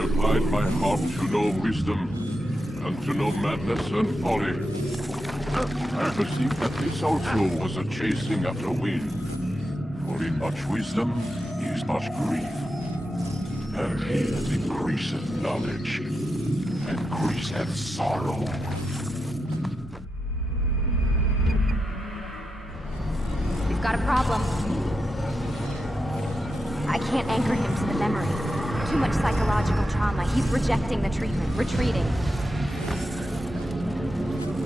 applied my heart to know wisdom, and to know madness and folly. I perceive that this also was a chasing after wind. For in much wisdom is much grief. And he that increaseth knowledge increaseth sorrow. We've got a problem. I can't anchor him to the memory. Too much psychological trauma. He's rejecting the treatment, retreating.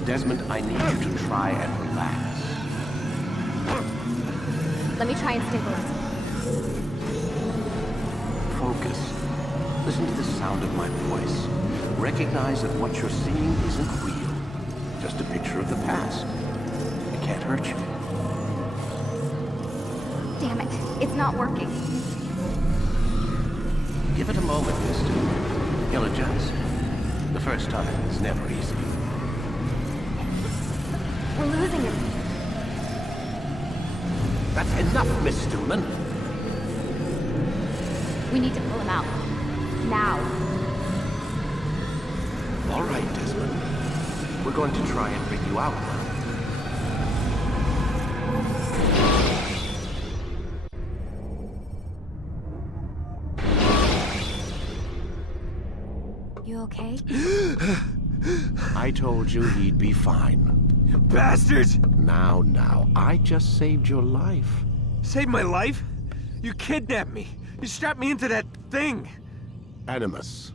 Desmond, I need you to try and relax. Let me try and stabilize him. Focus. Listen to the sound of my voice. Recognize that what you're seeing isn't real. Just a picture of the past. It can't hurt you. Damn it, it's not working. Give it a moment, mister. You'll adjust. The first time is never easy. We're losing him. That's enough, Miss Stillman. We need to pull him out. Now. All right, Desmond. We're going to try and bring you out now. You okay? I told you he'd be fine. Bastards! Now, I just saved your life. Saved my life? You kidnapped me. You strapped me into that thing. Animus.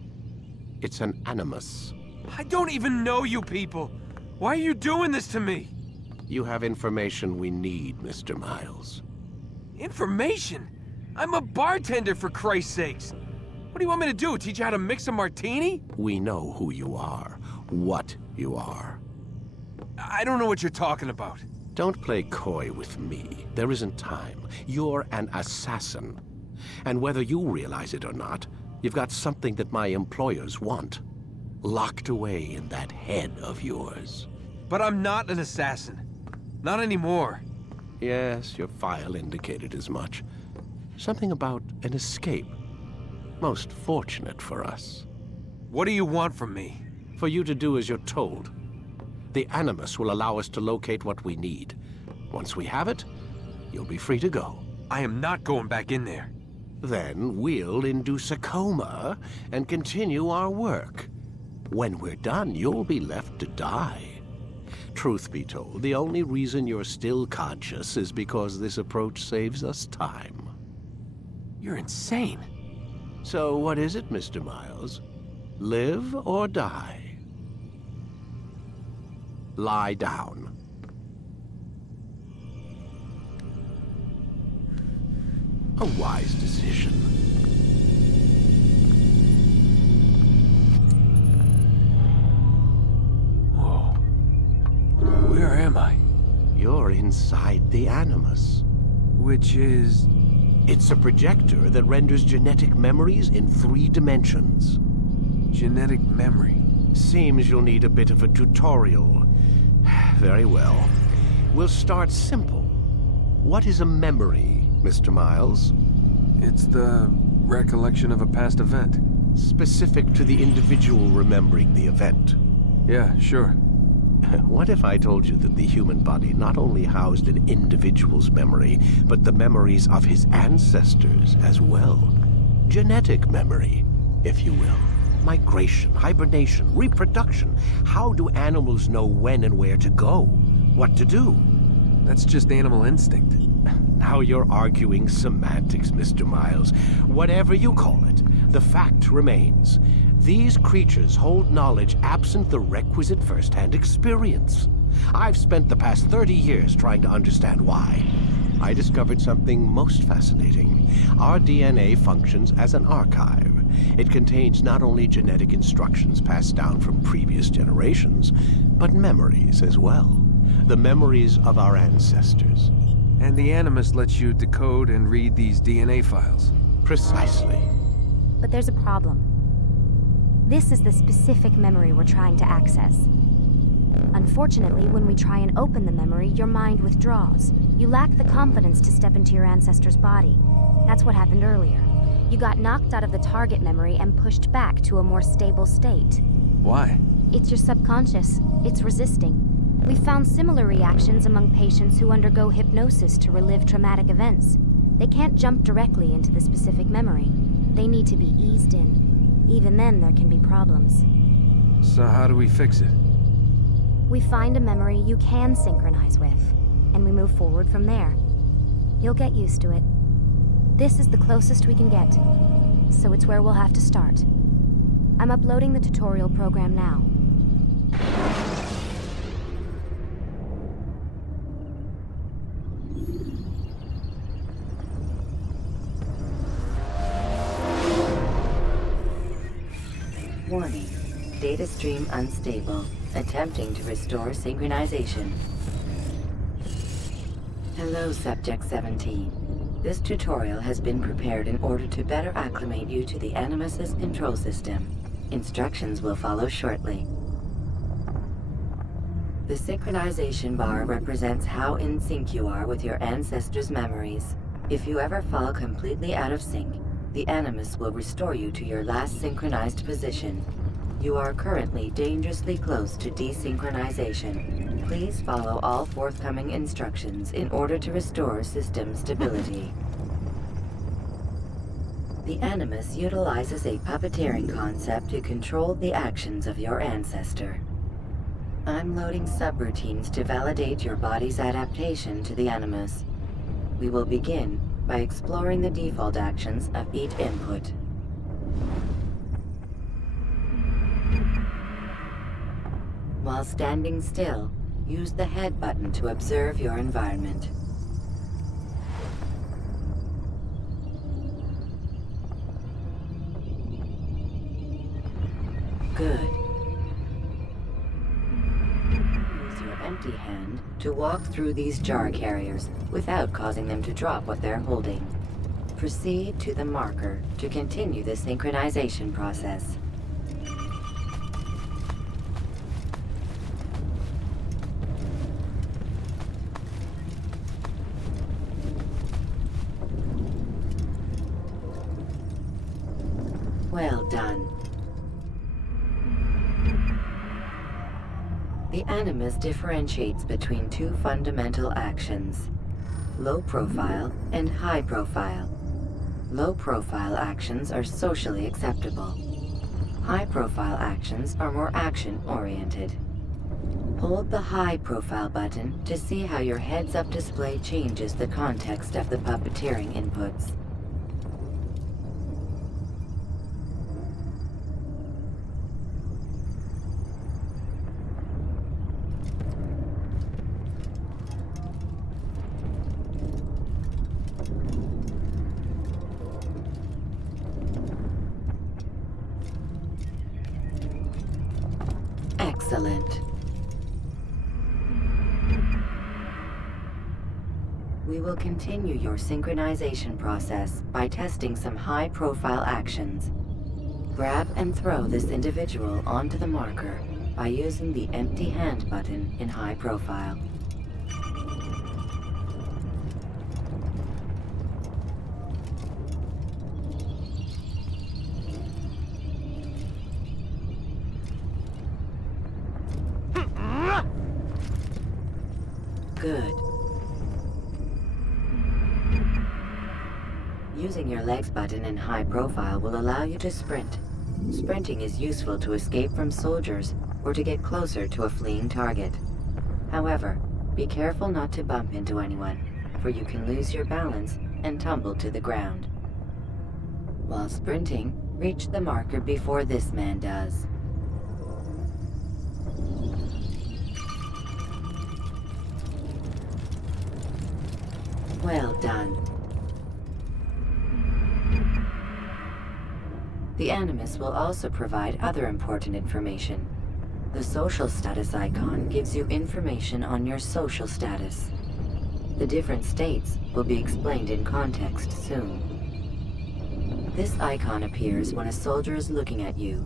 It's an animus. I don't even know you people. Why are you doing this to me? You have information we need, Mr. Miles. Information? I'm a bartender, for Christ's sakes. What do you want me to do? Teach you how to mix a martini? We know who you are, what you are. I don't know what you're talking about. Don't play coy with me. There isn't time. You're an assassin. And whether you realize it or not, you've got something that my employers want. Locked away in that head of yours. But I'm not an assassin. Not anymore. Yes, your file indicated as much. Something about an escape. Most fortunate for us. What do you want from me? For you to do as you're told. The Animus will allow us to locate what we need. Once we have it, you'll be free to go. I am not going back in there. Then we'll induce a coma and continue our work. When we're done, you'll be left to die. Truth be told, the only reason you're still conscious is because this approach saves us time. You're insane. So what is it, Mr. Miles? Live or die? Lie down. A wise decision. Whoa. Where am I? You're inside the Animus. Which is... It's a projector that renders genetic memories in 3 dimensions. genetic memory. Seems you'll need a bit of a tutorial. Very well. We'll start simple. What is a memory, Mr. Miles? It's the recollection of a past event. Specific to the individual remembering the event. Yeah, sure. What if I told you that the human body not only housed an individual's memory, but the memories of his ancestors as well? Genetic memory, if you will. Migration, hibernation, reproduction. How do animals know when and where to go? What to do? That's just animal instinct. Now you're arguing semantics, Mr. Miles. Whatever you call it, the fact remains. These creatures hold knowledge absent the requisite first-hand experience. I've spent the past 30 years trying to understand why. I discovered something most fascinating. Our DNA functions as an archive. It contains not only genetic instructions passed down from previous generations, but memories as well. The memories of our ancestors. And the Animus lets you decode and read these DNA files. Precisely. But there's a problem. This is the specific memory we're trying to access. Unfortunately, when we try and open the memory, your mind withdraws. You lack the confidence to step into your ancestor's body. That's what happened earlier. You got knocked out of the target memory and pushed back to a more stable state. Why? It's your subconscious. It's resisting. We found similar reactions among patients who undergo hypnosis to relive traumatic events. They can't jump directly into the specific memory. They need to be eased in. Even then, there can be problems. So how do we fix it? We find a memory you can synchronize with, and we move forward from there. You'll get used to it. This is the closest we can get, so it's where we'll have to start. I'm uploading the tutorial program now. Warning. Data stream unstable. Attempting to restore synchronization. Hello, Subject 17. This tutorial has been prepared in order to better acclimate you to the Animus's control system. Instructions will follow shortly. The synchronization bar represents how in sync you are with your ancestors' memories. If you ever fall completely out of sync, the Animus will restore you to your last synchronized position. You are currently dangerously close to desynchronization. Please follow all forthcoming instructions in order to restore system stability. The Animus utilizes a puppeteering concept to control the actions of your ancestor. I'm loading subroutines to validate your body's adaptation to the Animus. We will begin by exploring the default actions of each input. While standing still, use the head button to observe your environment. Good. Use your empty hand to walk through these jar carriers without causing them to drop what they're holding. Proceed to the marker to continue the synchronization process. Well done. The Animus differentiates between two fundamental actions: low profile and high profile. Low profile actions are socially acceptable. High profile actions are more action-oriented. Hold the high profile button to see how your heads-up display changes the context of the puppeteering inputs. Excellent. We will continue your synchronization process by testing some high-profile actions. Grab and throw this individual onto the marker by using the empty hand button in high profile. Good. Using your legs button in high profile will allow you to sprint. Sprinting is useful to escape from soldiers or to get closer to a fleeing target. However, be careful not to bump into anyone, for you can lose your balance and tumble to the ground. While sprinting, reach the marker before this man does. Well done. The Animus will also provide other important information. The social status icon gives you information on your social status. The different states will be explained in context soon. This icon appears when a soldier is looking at you.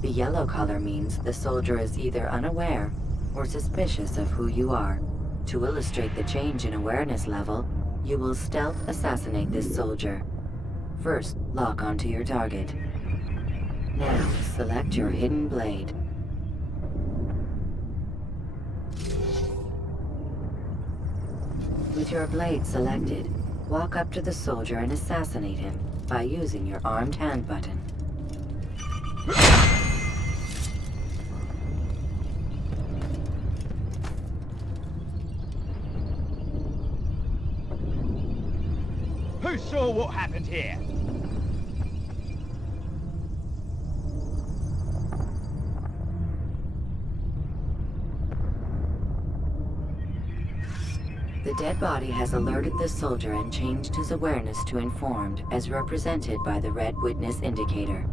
The yellow color means the soldier is either unaware or suspicious of who you are. To illustrate the change in awareness level, you will stealth assassinate this soldier. First, lock onto your target. Now, select your hidden blade. With your blade selected, walk up to the soldier and assassinate him by using your armed hand button. Who saw what happened here? The dead body has alerted the soldier and changed his awareness to informed, as represented by the red witness indicator.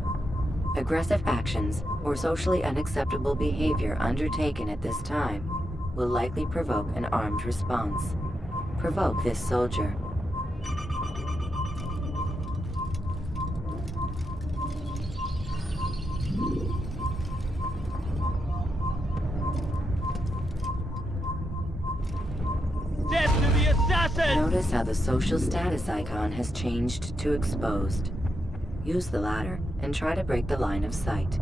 Aggressive actions or socially unacceptable behavior undertaken at this time will likely provoke an armed response. Provoke this soldier. Death to the assassin! Notice how the social status icon has changed to exposed. Use the ladder and try to break the line of sight.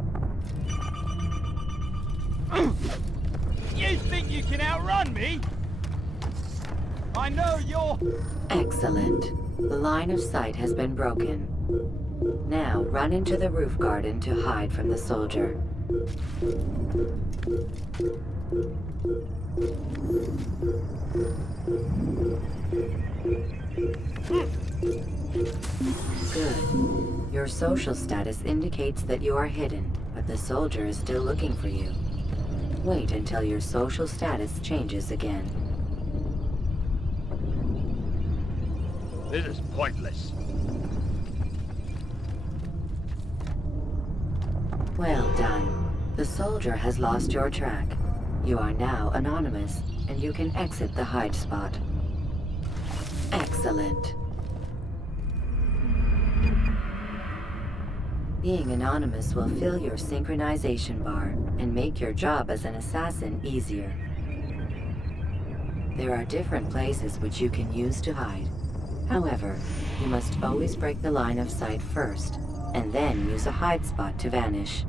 You think you can outrun me? I know you're... Excellent. The line of sight has been broken. Now run into the roof garden to hide from the soldier. Good. Your social status indicates that you are hidden, but the soldier is still looking for you. Wait until your social status changes again. This is pointless. Well done. The soldier has lost your track. You are now anonymous, and you can exit the hide spot. Excellent. Being anonymous will fill your synchronization bar and make your job as an assassin easier. There are different places which you can use to hide. However, you must always break the line of sight first, and then use a hide spot to vanish.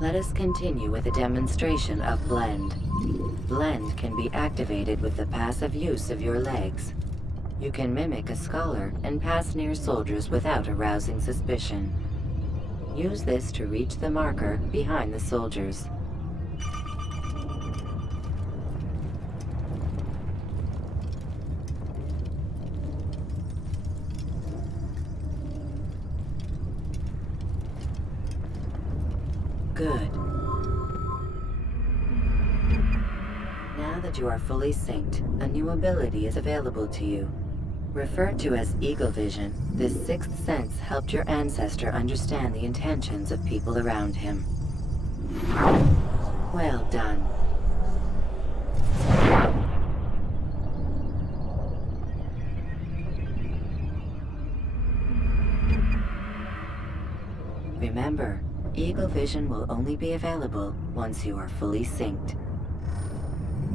Let us continue with a demonstration of Blend. Blend can be activated with the passive use of your legs. You can mimic a scholar and pass near soldiers without arousing suspicion. Use this to reach the marker behind the soldiers. Good. Now that you are fully synced, a new ability is available to you. Referred to as Eagle Vision, this sixth sense helped your ancestor understand the intentions of people around him. Well done. Remember, Eagle Vision will only be available once you are fully synced.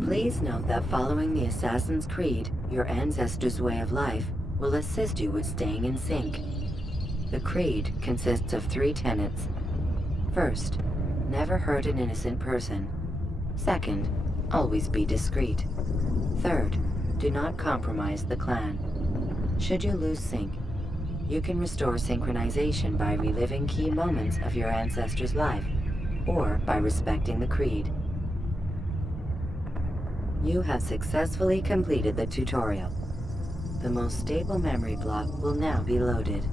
Please note that following the Assassin's Creed, your ancestors' way of life, will assist you with staying in sync. The Creed consists of 3 tenets. First, never hurt an innocent person. Second, always be discreet. Third, do not compromise the clan. Should you lose sync, you can restore synchronization by reliving key moments of your ancestor's life, or by respecting the Creed. You have successfully completed the tutorial. The most stable memory block will now be loaded.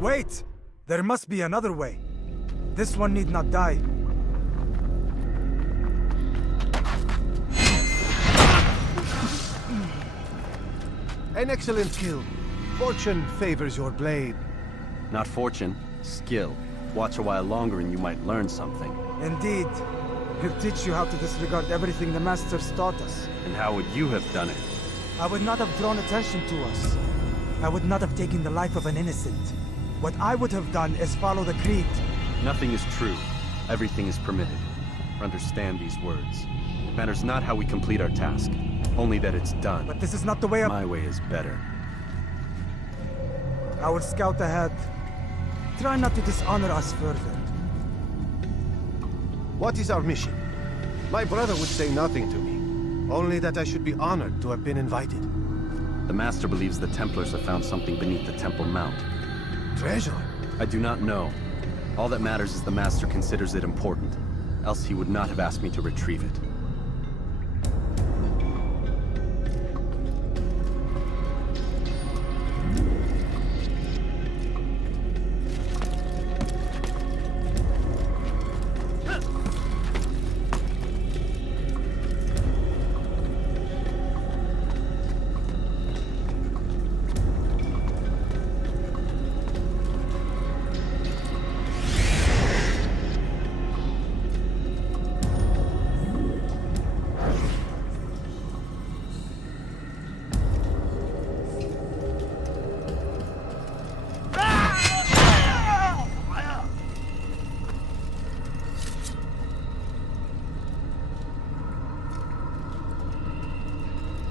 Wait! There must be another way. This one need not die. An excellent kill. Fortune favors your blade. Not fortune, Skill. Watch a while longer and you might learn something. Indeed. He'll teach you how to disregard everything the Masters taught us. And how would you have done it? I would not have drawn attention to us. I would not have taken the life of an innocent. What I would have done is follow the Creed. Nothing is true. Everything is permitted. Understand these words. It matters not how we complete our task, only that it's done. But this is not the way of... My way is better. I will scout ahead. Try not to dishonor us further. What is our mission? My brother would say nothing to me. Only that I should be honored to have been invited. The Master believes the Templars have found something beneath the Temple Mount. Treasure? I do not know. All that matters is the Master considers it important. Else he would not have asked me to retrieve it.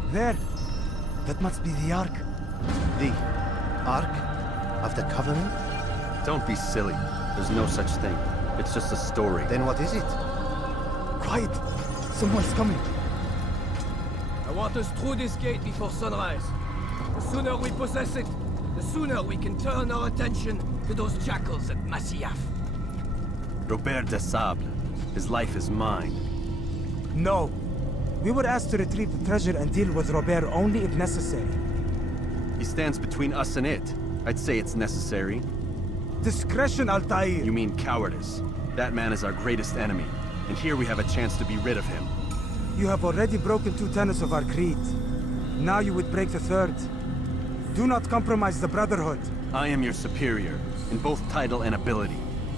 There. That must be the Ark. The Ark of the Covenant? Don't be silly. There's no such thing. It's just a story. Then what is it? Quiet! Someone's coming. I want us through this gate before sunrise. The sooner we possess it, the sooner we can turn our attention to those jackals at Masyaf. Robert de Sable. His life is mine. No. We were asked to retrieve the treasure and deal with Robert only if necessary. He stands between us and it. I'd say it's necessary. Discretion, Altair! You mean cowardice. That man is our greatest enemy, and here we have a chance to be rid of him. You have already broken 2 tenets of our creed. Now you would break the 3rd. Do not compromise the Brotherhood. I am your superior, in both title and ability.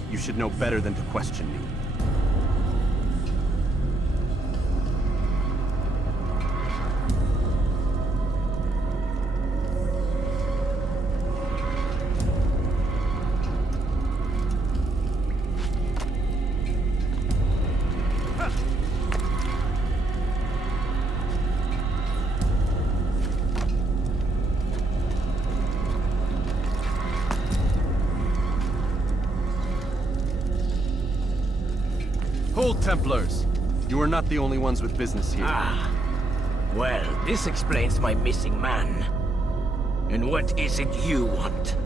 You should know better than to question me. Hold, Templars! You are not the only ones with business here. Ah. Well, this explains my missing man. And what is it you want?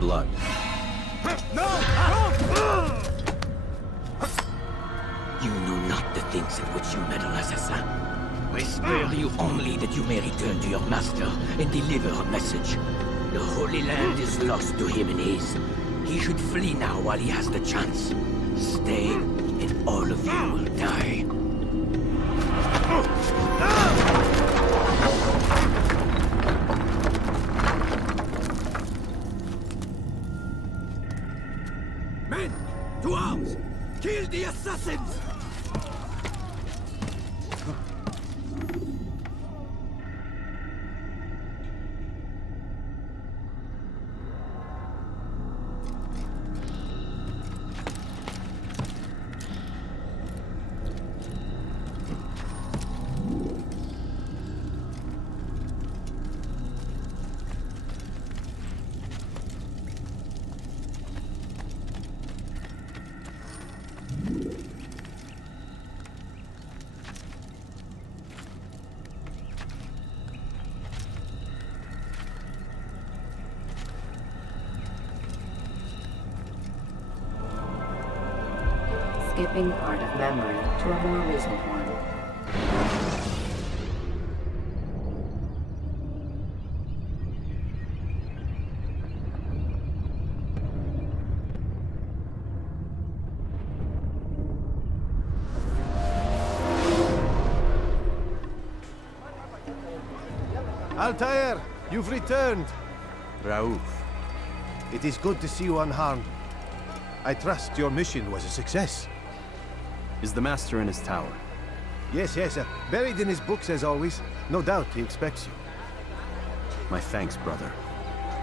Blood. You know not the things in which you meddle, assassin. I spare you only that you may return to your master and deliver a message. The Holy Land is lost to him and his. He should flee now while he has the chance. Stay, and all of you will die. Men, to arms! Kill the assassins! Skipping part of memory to a more recent one. Altair, you've returned. Raouf. It is good to see you unharmed. I trust your mission was a success. Is the Master in his tower? Yes, buried in his books as always. No doubt he expects you. My thanks, brother.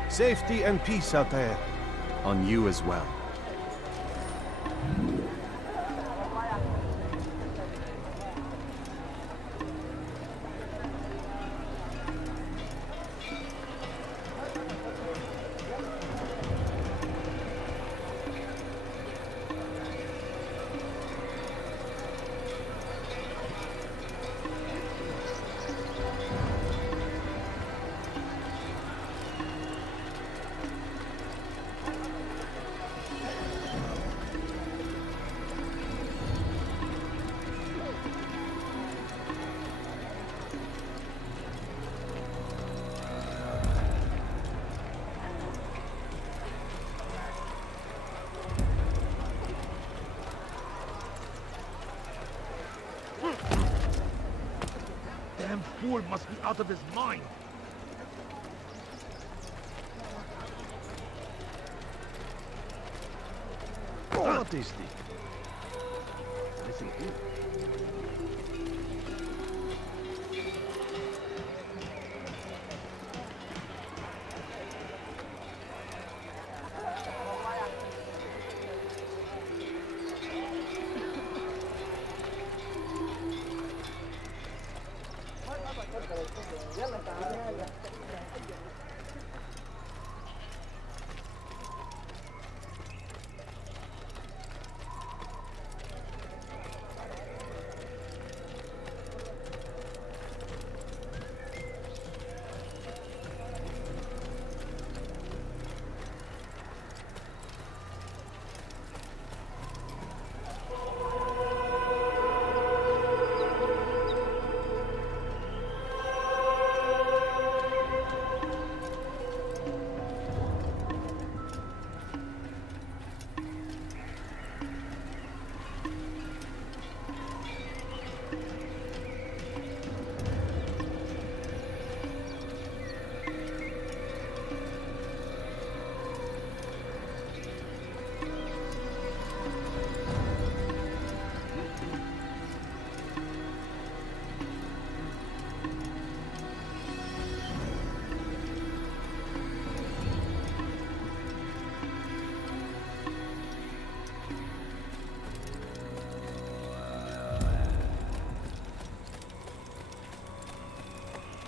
Safety and peace, Altair. On you as well. Damn fool must be out of his mind. What is this? Listen here.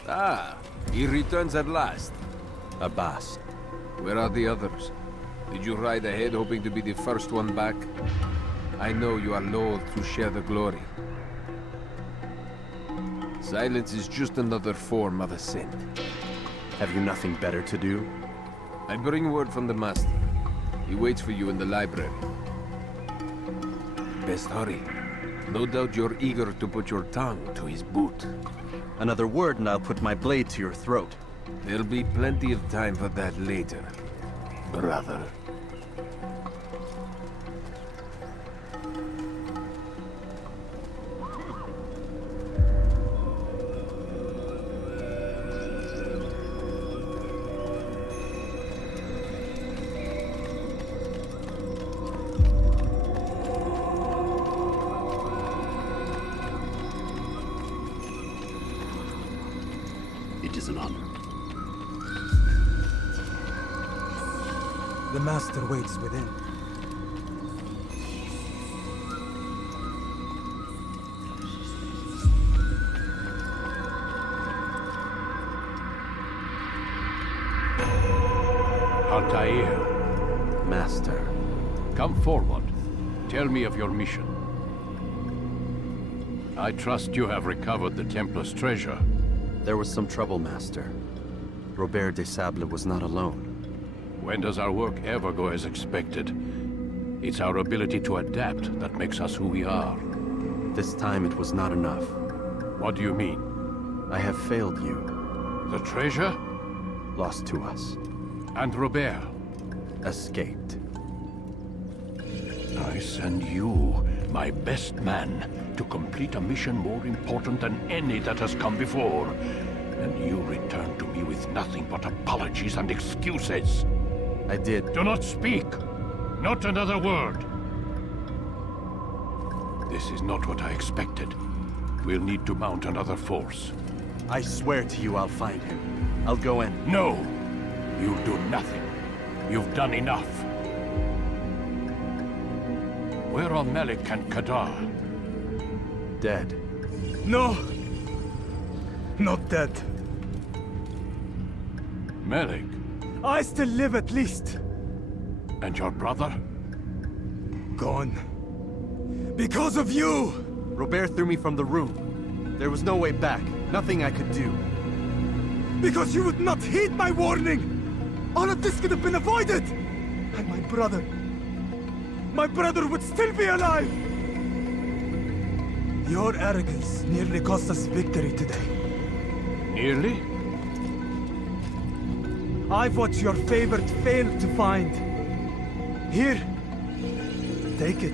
Ah, he returns at last. Abbas. Where are the others? Did you ride ahead hoping to be the first one back? I know you are loath to share the glory. Silence is just another form of assent. Have you nothing better to do? I bring word from the Master. He waits for you in the library. Best hurry. No doubt you're eager to put your tongue to his boot. Another word and I'll put my blade to your throat. There'll be plenty of time for that later, brother. It is an honor. The Master waits within. Altair, Master. come forward. Tell me of your mission. I trust you have recovered the Templar's treasure. There was some trouble, Master. Robert de Sable was not alone. When does our work ever go as expected? It's our ability to adapt that makes us who we are. This time it was not enough. What do you mean? I have failed you. The treasure? Lost to us. And Robert? Escaped. I send you, my best man, to complete a mission more important than any that has come before. And you returned to me with nothing but apologies and excuses. I did. Do not speak! Not another word! This is not what I expected. We'll need to mount another force. I swear to you I'll find him. I'll go in. No! You do nothing. You've done enough. Where are Melik and Kadar? Dead. No! Not dead. Melik? I still live at least. And your brother? Gone. Because of you! Robert threw me from the room. There was no way back. Nothing I could do. Because you would not heed my warning! All of this could have been avoided! And my brother... My brother would still be alive! Your arrogance nearly cost us victory today. Nearly? I've what your favorite failed to find. Here. Take it.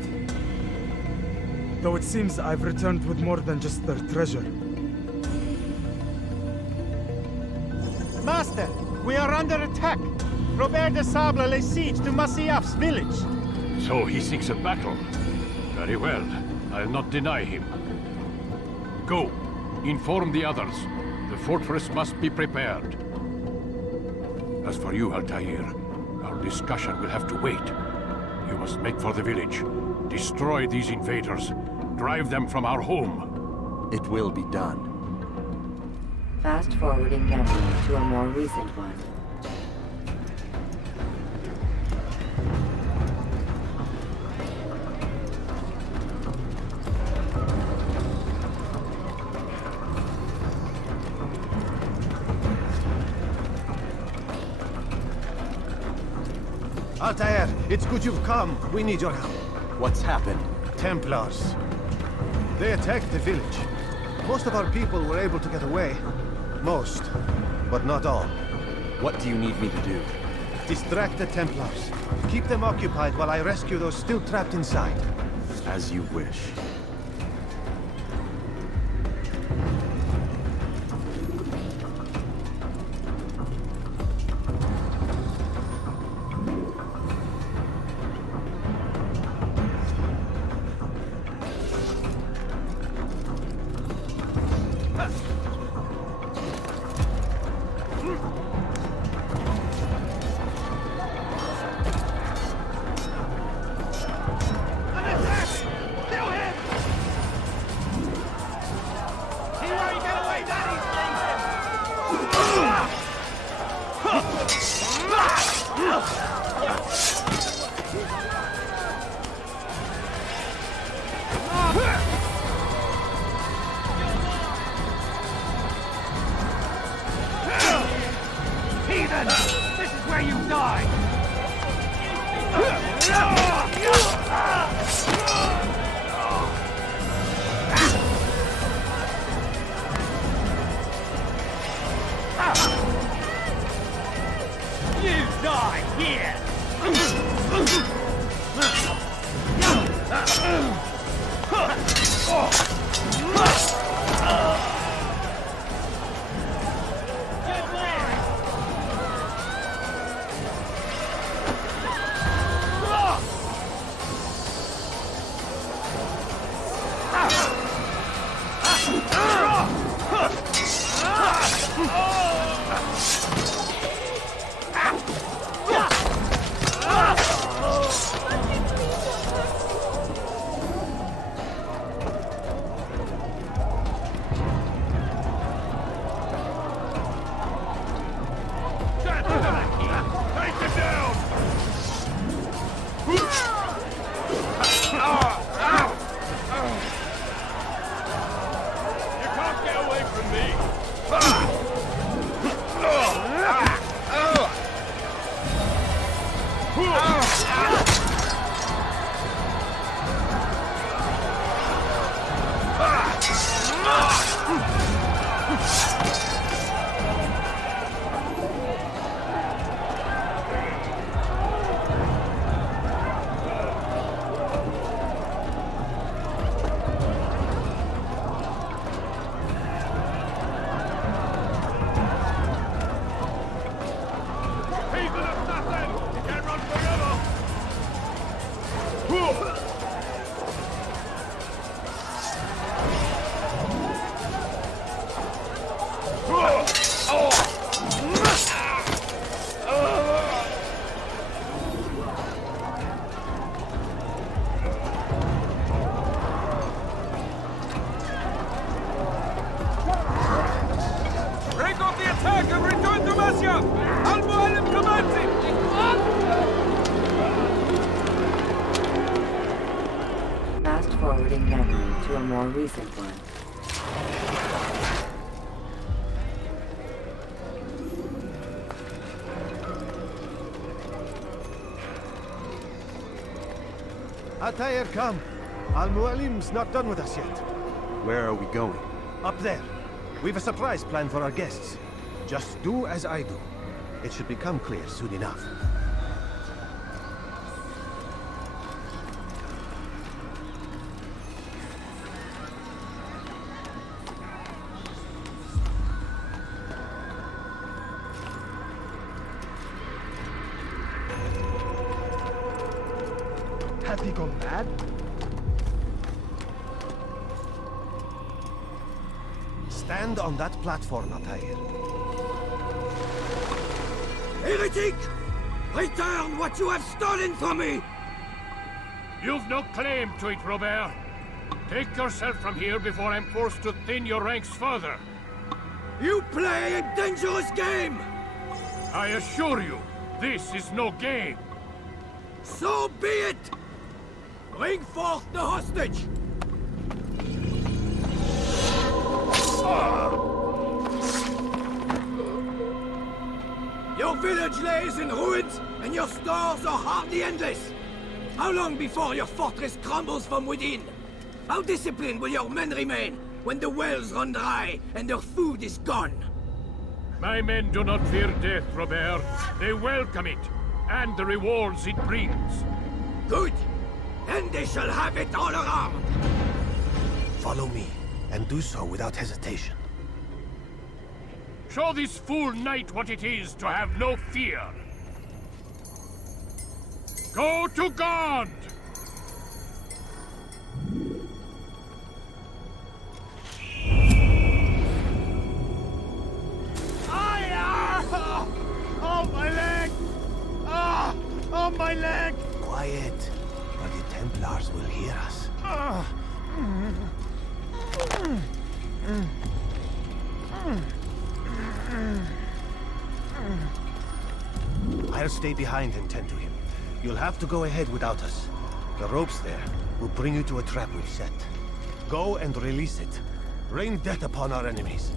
Though it seems I've returned with more than just their treasure. Master, we are under attack. Robert de Sable lays siege to Masyaf's village. So he seeks a battle. Very well. I'll not deny him. Go. Inform the others. The fortress must be prepared. As for you, Altair, our discussion will have to wait. You must make for the village. Destroy these invaders. Drive them from our home. It will be done. Fast forwarding memory to a more recent one. Altair, it's good you've come. We need your help. What's happened? Templars. They attacked the village. Most of our people were able to get away. Most, but not all. What do you need me to do? Distract the Templars. Keep them occupied while I rescue those still trapped inside. As you wish. This is where you die! You die here! a more recent one. Altair, come. Al-Mualim's not done with us yet. Where are we going? Up there. We've a surprise plan for our guests. Just do as I do. It should become clear soon enough. Have he gone mad? Stand on that platform, Altair. Heretic! Return what you have stolen from me! You've no claim to it, Robert. Take yourself from here before I'm forced to thin your ranks further. You play a dangerous game! I assure you, this is no game. So be it! Bring forth the hostage! Your village lays in ruins, and your stores are hardly endless. How long before your fortress crumbles from within? How disciplined will your men remain when the wells run dry and their food is gone? My men do not fear death, Robert. They welcome it, and the rewards it brings. Good. Then they shall have it all around. Follow me, and do so without hesitation. Show this fool knight what it is to have no fear. Go to God! Oh, my leg! Ah! Oh, my leg! Quiet, or the Templars will hear us. I'll stay behind and tend to him. You'll have to go ahead without us. The ropes there will bring you to a trap we've set. Go and release it. Rain death upon our enemies.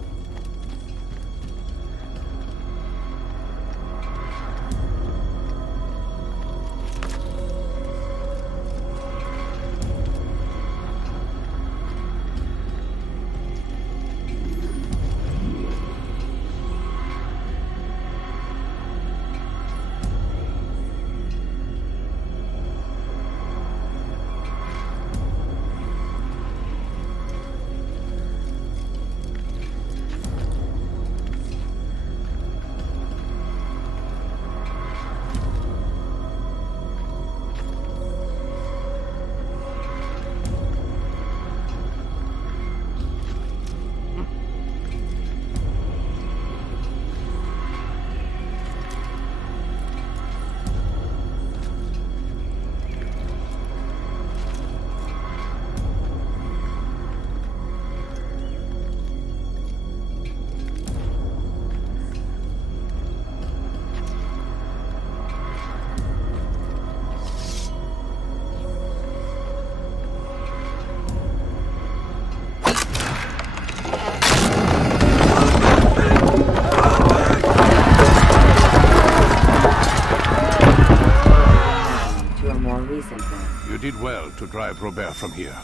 You did well to drive Robert from here.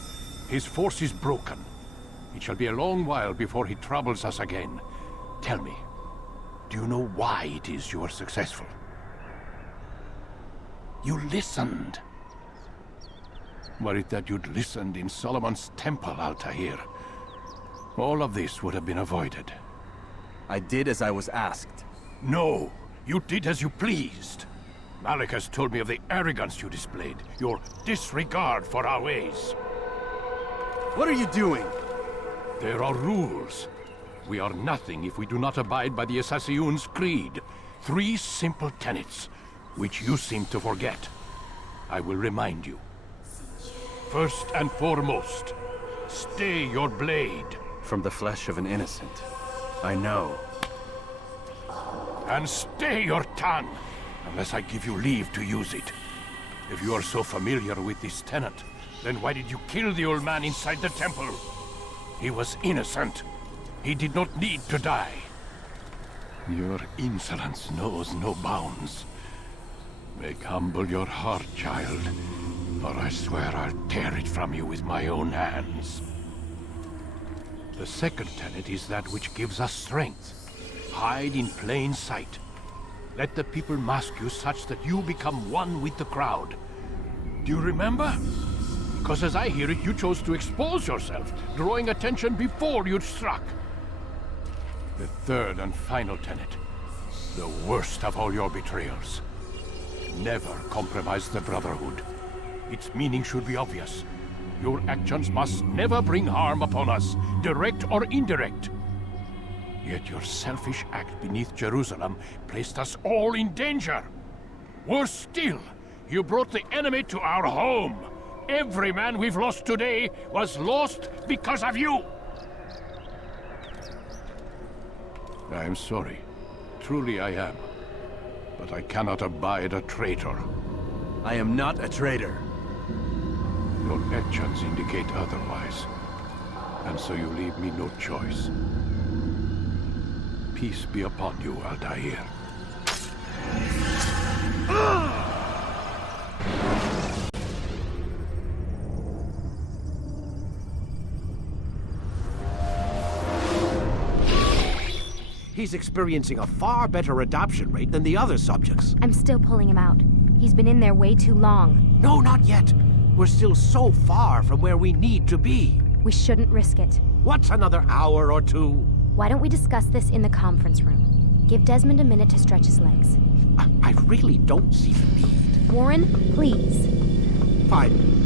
His force is broken. It shall be a long while before he troubles us again. Tell me, do you know why it is you are successful? You listened. Were it that you'd listened in Solomon's temple, Altair, all of this would have been avoided. I did as I was asked. No, you did as you pleased. Malik has told me of the arrogance you displayed, your disregard for our ways. What are you doing? There are rules. We are nothing if we do not abide by the Assassin's creed. 3 simple tenets, which you seem to forget. I will remind you. First and foremost, stay your blade. From the flesh of an innocent. I know. And stay your tongue, unless I give you leave to use it. If you are so familiar with this tenet, Then why did you kill the old man inside the temple? He was innocent. He did not need to die. Your insolence knows no bounds. Make humble your heart, child, or I swear I'll tear it from you with my own hands. The second tenet is that which gives us strength. Hide in plain sight. Let the people mask you such that you become one with the crowd. Do you remember? Because as I hear it, you chose to expose yourself, drawing attention before you'd struck. The third and final tenet. The worst of all your betrayals. Never compromise the Brotherhood. Its meaning should be obvious. Your actions must never bring harm upon us, direct or indirect. Yet your selfish act beneath Jerusalem placed us all in danger. Worse still, you brought the enemy to our home. Every man we've lost today was lost because of you. I am sorry. Truly I am. But I cannot abide a traitor. I am not a traitor. Your actions indicate otherwise. And so you leave me no choice. Peace be upon you, Altair. He's experiencing a far better adoption rate than the other subjects. I'm still pulling him out. He's been in there way too long. No, not yet. We're still so far from where we need to be. We shouldn't risk it. What's another hour or two? Why don't we discuss this in the conference room? Give Desmond a minute to stretch his legs. I really don't see the need. Warren, please. Fine.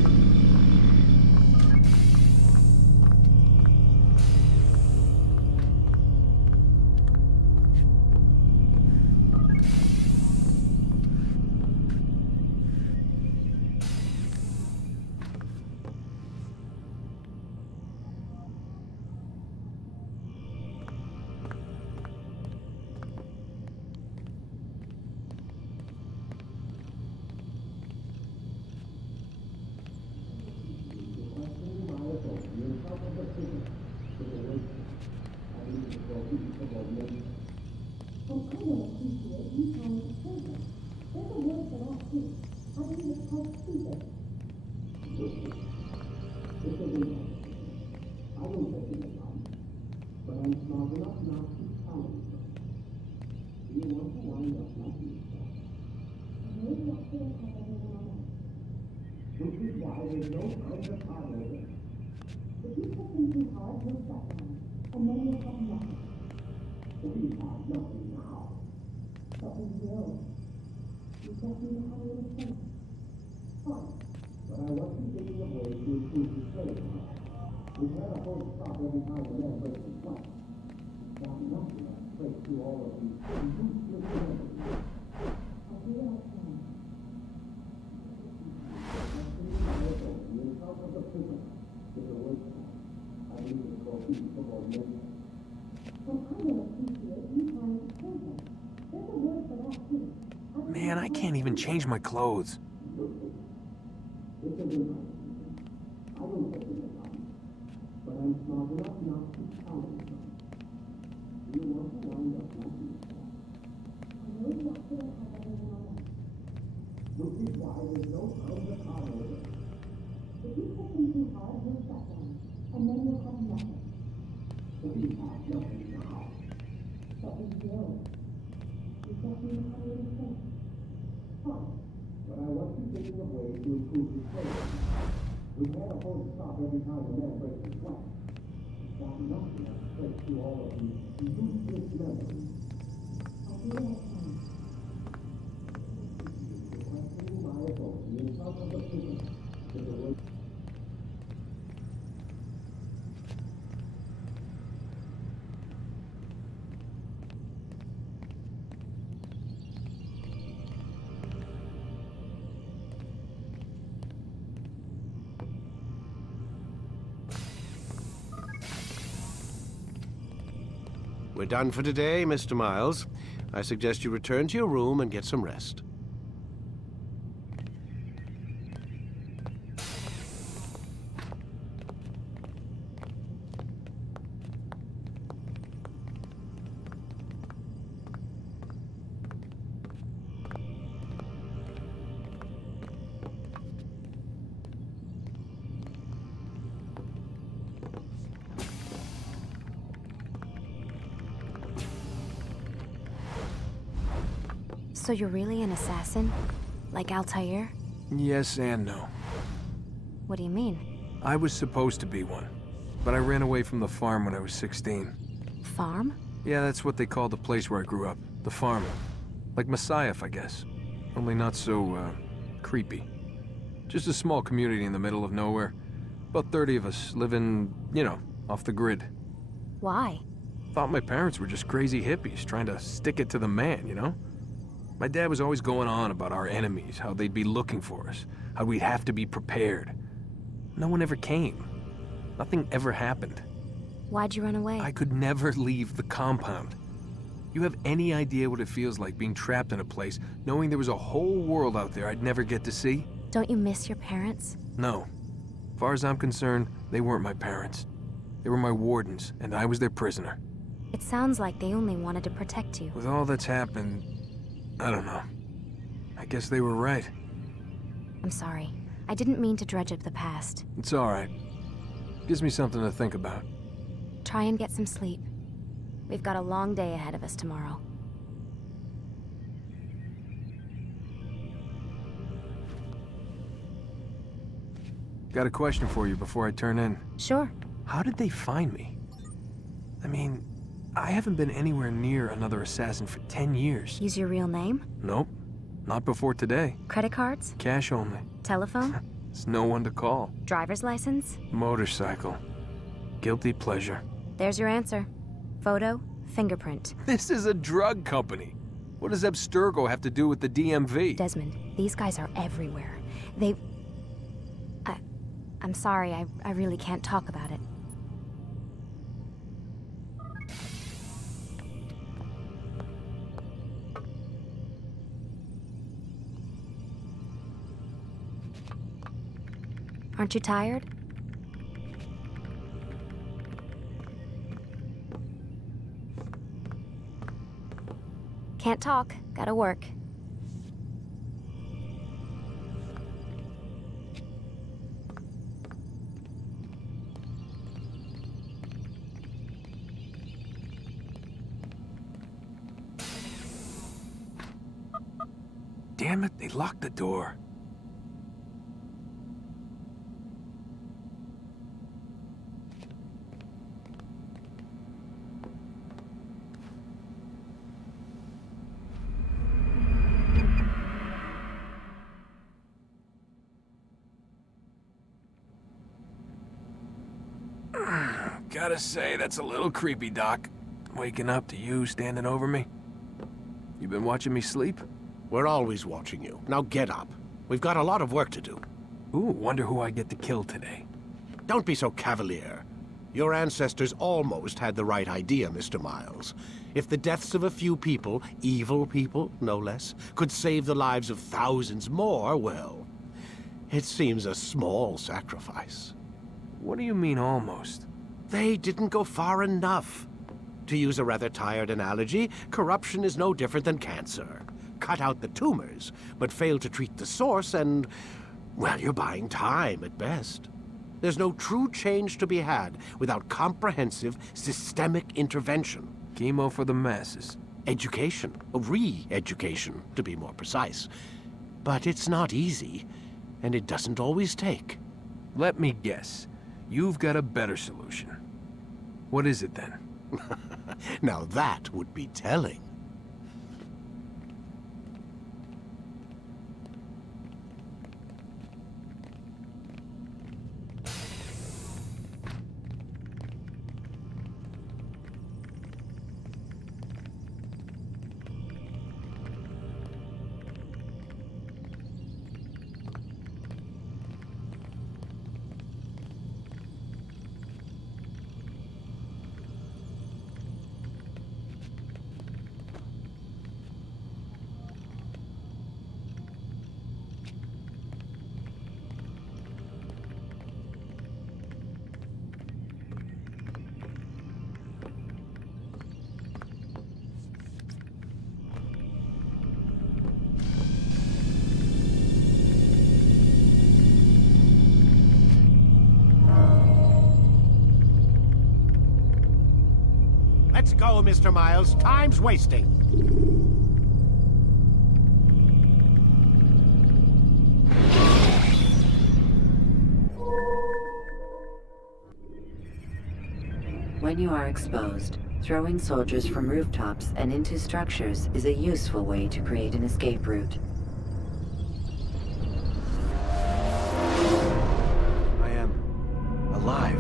Man, I can't even change my clothes. We're done for today, Mr. Miles. I suggest you return to your room and get some rest. So you're really an assassin? Like Altair? Yes and no. What do you mean? I was supposed to be one, but I ran away from the farm when I was 16. Farm? Yeah, that's what they called the place where I grew up. The farm. Like Messiah, I guess. Only not so, creepy. Just a small community in the middle of nowhere. About 30 of us living, you know, off the grid. Why? Thought my parents were just crazy hippies trying to stick it to the man, you know? My dad was always going on about our enemies, how they'd be looking for us, how we'd have to be prepared. No one ever came. Nothing ever happened. Why'd you run away? I could never leave the compound. You have any idea what it feels like being trapped in a place, knowing there was a whole world out there I'd never get to see? Don't you miss your parents? No. As far as I'm concerned, they weren't my parents. They were my wardens, and I was their prisoner. It sounds like they only wanted to protect you. With all that's happened, I don't know. I guess they were right. I'm sorry. I didn't mean to dredge up the past. It's all right. Gives me something to think about. Try and get some sleep. We've got a long day ahead of us tomorrow. Got a question for you before I turn in. Sure. How did they find me? I mean, I haven't been anywhere near another assassin for 10 years. Use your real name? Nope. Not before today. Credit cards? Cash only. Telephone? There's no one to call. Driver's license? Motorcycle. Guilty pleasure. There's your answer. Photo, fingerprint. This is a drug company. What does Abstergo have to do with the DMV? Desmond, these guys are everywhere. I'm sorry, I really can't talk about it. Aren't you tired? Can't talk. Gotta work. Damn it, they locked the door. Gotta say, that's a little creepy, Doc. Waking up to you standing over me. You been watching me sleep? We're always watching you. Now get up. We've got a lot of work to do. Ooh, wonder who I get to kill today. Don't be so cavalier. Your ancestors almost had the right idea, Mr. Miles. If the deaths of a few people, evil people, no less, could save the lives of thousands more, well, it seems a small sacrifice. What do you mean, almost? They didn't go far enough. To use a rather tired analogy, corruption is no different than cancer. Cut out the tumors, but fail to treat the source and, well, you're buying time at best. There's no true change to be had without comprehensive, systemic intervention. Chemo for the masses. Education, re-education, to be more precise. But it's not easy, and it doesn't always take. Let me guess. You've got a better solution. What is it then? Now that would be telling. Let's go, Mr. Miles. Time's wasting. when you are exposed, throwing soldiers from rooftops and into structures is a useful way to create an escape route. I am alive.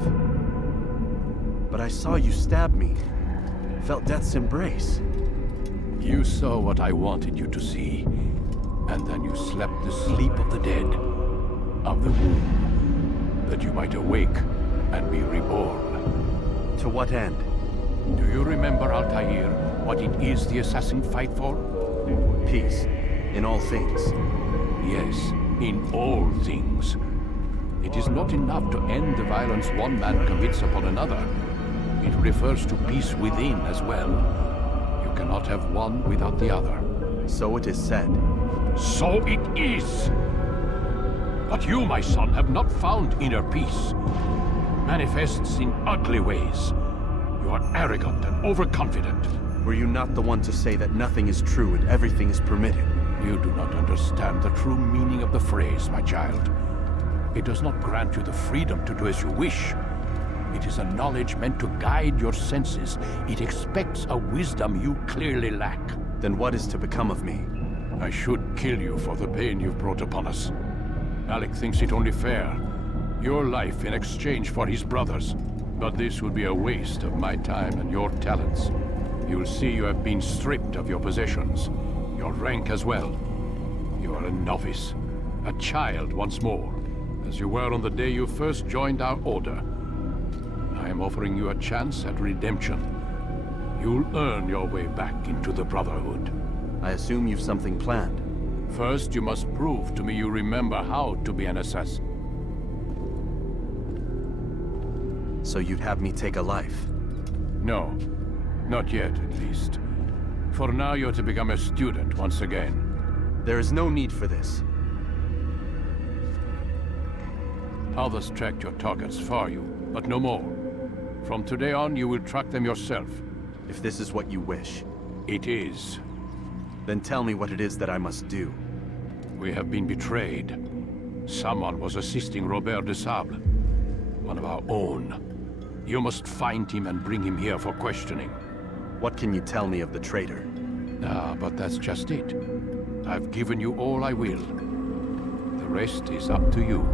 But I saw you stab me. Felt death's embrace. You saw what I wanted you to see, and then you slept the sleep of the dead, of the womb, that you might awake and be reborn. To what end? Do you remember, Altair, what it is the assassin fight for? Peace. In all things. Yes, in all things. It is not enough to end the violence one man commits upon another. It refers to peace within as well. You cannot have one without the other. So it is said. So it is! But you, my son, have not found inner peace. Manifests in ugly ways. You are arrogant and overconfident. Were you not the one to say that nothing is true and everything is permitted? You do not understand the true meaning of the phrase, my child. It does not grant you the freedom to do as you wish. It is a knowledge meant to guide your senses. It expects a wisdom you clearly lack. Then what is to become of me? I should kill you for the pain you've brought upon us. Alec thinks it only fair. Your life in exchange for his brother's. But this would be a waste of my time and your talents. You'll see you have been stripped of your possessions. Your rank as well. You are a novice. A child once more. As you were on the day you first joined our order. I am offering you a chance at redemption. You'll earn your way back into the Brotherhood. I assume you've something planned. First, you must prove to me you remember how to be an assassin. So you'd have me take a life? No. Not yet, at least. For now, you're to become a student once again. There is no need for this. Others tracked your targets for you, but no more. From today on, you will track them yourself. If this is what you wish. It is. Then tell me what it is that I must do. We have been betrayed. Someone was assisting Robert de Sable, one of our own. You must find him and bring him here for questioning. What can you tell me of the traitor? But that's just it. I've given you all I will. The rest is up to you.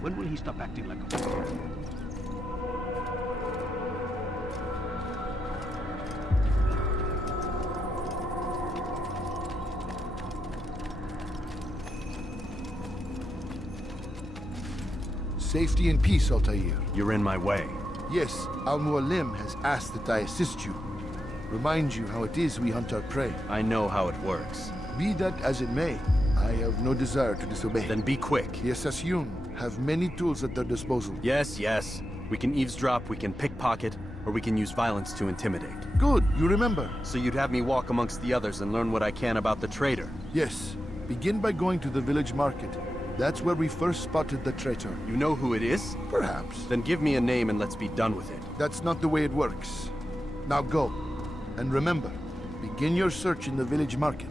When will he stop acting like a fool? Safety and peace, Altair. You're in my way. Yes, Al-Mualim has asked that I assist you. Remind you how it is we hunt our prey. I know how it works. Be that as it may, I have no desire to disobey. Then be quick. The Assassin have many tools at their disposal. Yes. We can eavesdrop, we can pickpocket, or we can use violence to intimidate. Good, you remember. So you'd have me walk amongst the others and learn what I can about the traitor? Yes. Begin by going to the village market. That's where we first spotted the traitor. You know who it is? Perhaps. Then give me a name and let's be done with it. That's not the way it works. Now go. And remember, begin your search in the village market.